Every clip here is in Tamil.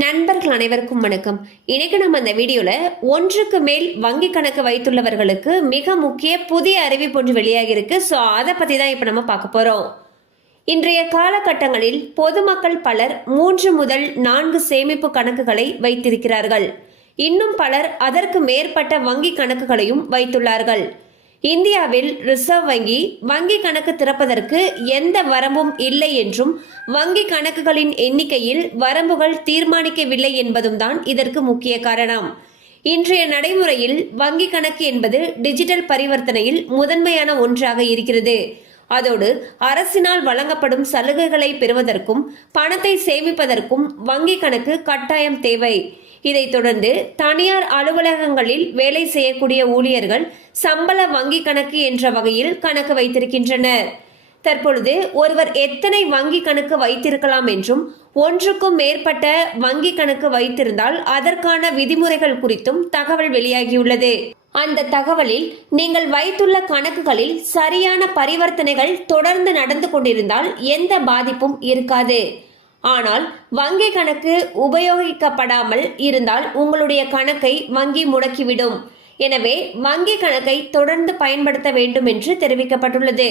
நண்பர்கள் அனைவருக்கும் வணக்கம். இன்னைக்கு நம்ம இந்த வீடியோல ஒன்றுக்கு மேல் வங்கி கணக்கு வைத்துள்ளவர்களுக்கு மிக முக்கிய புதிய அறிவிப்பு ஒன்று வெளியாகி இருக்கு. ஸோ அதை பத்தி தான் இப்போ நம்ம பார்க்க போறோம். இன்றைய காலகட்டங்களில் பொதுமக்கள் பலர் மூன்று முதல் நான்கு சேமிப்பு கணக்குகளை வைத்திருக்கிறார்கள். இன்னும் பலர் அதற்கு மேற்பட்ட வங்கி கணக்குகளையும் வைத்துள்ளார்கள். இந்தியாவில் ரிசர்வ் வங்கி வங்கி கணக்கு திறப்பதற்கு எந்த வரம்பும் இல்லை என்றும் வங்கி கணக்குகளின் எண்ணிக்கையில் வரம்புகள் தீர்மானிக்கவில்லை என்பதும் தான் இதற்கு முக்கிய காரணம். இன்றைய நடைமுறையில் வங்கி கணக்கு என்பது டிஜிட்டல் பரிவர்த்தனையில் முதன்மையான ஒன்றாக இருக்கிறது. அதோடு அரசினால் வழங்கப்படும் சலுகைகளை பெறுவதற்கும் பணத்தை சேமிப்பதற்கும் வங்கி கணக்கு கட்டாயம் தேவை. இதைத் தொடர்ந்து தனியார் அலுவலகங்களில் வேலை செய்யக்கூடிய ஊழியர்கள் சம்பள வங்கி கணக்கு என்ற வகையில் கணக்கு வைத்திருக்கின்றனர். தற்பொழுது ஒருவர் எத்தனை வங்கி கணக்கு வைத்திருக்கலாம் என்றும் ஒன்றுக்கும் மேற்பட்ட வங்கி கணக்கு வைத்திருந்தால் அதற்கான விதிமுறைகள் குறித்தும் தகவல் வெளியாகியுள்ளது. அந்த தகவலில் நீங்கள் வைத்துள்ள கணக்குகளில் சரியான பரிவர்த்தனைகள் தொடர்ந்து நடந்து கொண்டிருந்தால் எந்த பாதிப்பும் இருக்காது. ஆனால் வங்கி கணக்கு உபயோகிக்கப்படாமல் இருந்தால் உங்களுடைய கணக்கை வங்கி முடக்கிவிடும். எனவே வங்கி கணக்கை தொடர்ந்து பயன்படுத்த வேண்டும் என்று தெரிவிக்கப்பட்டுள்ளது.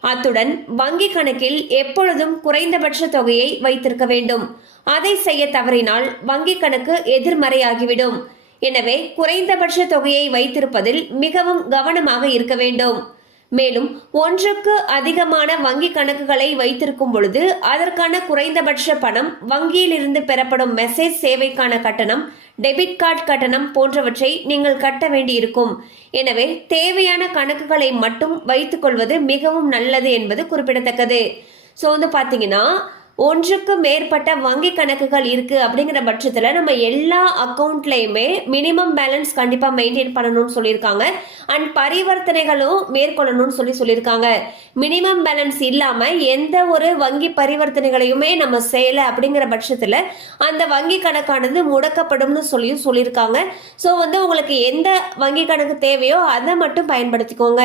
அத்துடன் வங்கி கணக்கில் எப்பொழுதும் குறைந்தபட்ச தொகையை வைத்திருக்க வேண்டும். அதை செய்ய தவறினால் வங்கி கணக்கு எதிர்மறையாகிவிடும். எனவே குறைந்தபட்ச தொகையை வைத்திருப்பதில் மிகவும் கவனமாக இருக்க வேண்டும். மேலும் ஒன்றுக்கு அதிகமான வங்கி கணக்குகளை வைத்திருக்கும் பொழுது அதற்கான குறைந்தபட்ச பணம் வங்கியிலிருந்து பெறப்படும் மெசேஜ் சேவைக்கான கட்டணம் டெபிட் கார்டு கட்டணம் போன்றவற்றை நீங்கள் கட்ட வேண்டியிருக்கும். எனவே தேவையான கணக்குகளை மட்டும் வைத்துக்கொள்வது மிகவும் நல்லது என்பது குறிப்பிடத்தக்கது. ஸோ வந்து பார்த்தீங்கன்னா ஒன்றுக்கு மேற்பட்ட வங்கி கணக்குகள் இருக்கு அப்படிங்கிற பட்சத்தில் நம்ம எல்லா அக்கௌண்ட்லேயுமே மினிமம் பேலன்ஸ் கண்டிப்பாக மெயின்டைன் பண்ணணும்னு சொல்லியிருக்காங்க. அண்ட் பரிவர்த்தனைகளும் மேற்கொள்ளணும்னு சொல்லி சொல்லியிருக்காங்க. மினிமம் பேலன்ஸ் இல்லாமல் எந்த ஒரு வங்கி பரிவர்த்தனைகளையுமே நம்ம செய்யலை அப்படிங்கிற பட்சத்தில் அந்த வங்கி கணக்கானது முடக்கப்படும்னு சொல்லியும் சொல்லியிருக்காங்க. ஸோ வந்து உங்களுக்கு எந்த வங்கி கணக்கு தேவையோ அதை மட்டும் பயன்படுத்திக்கோங்க.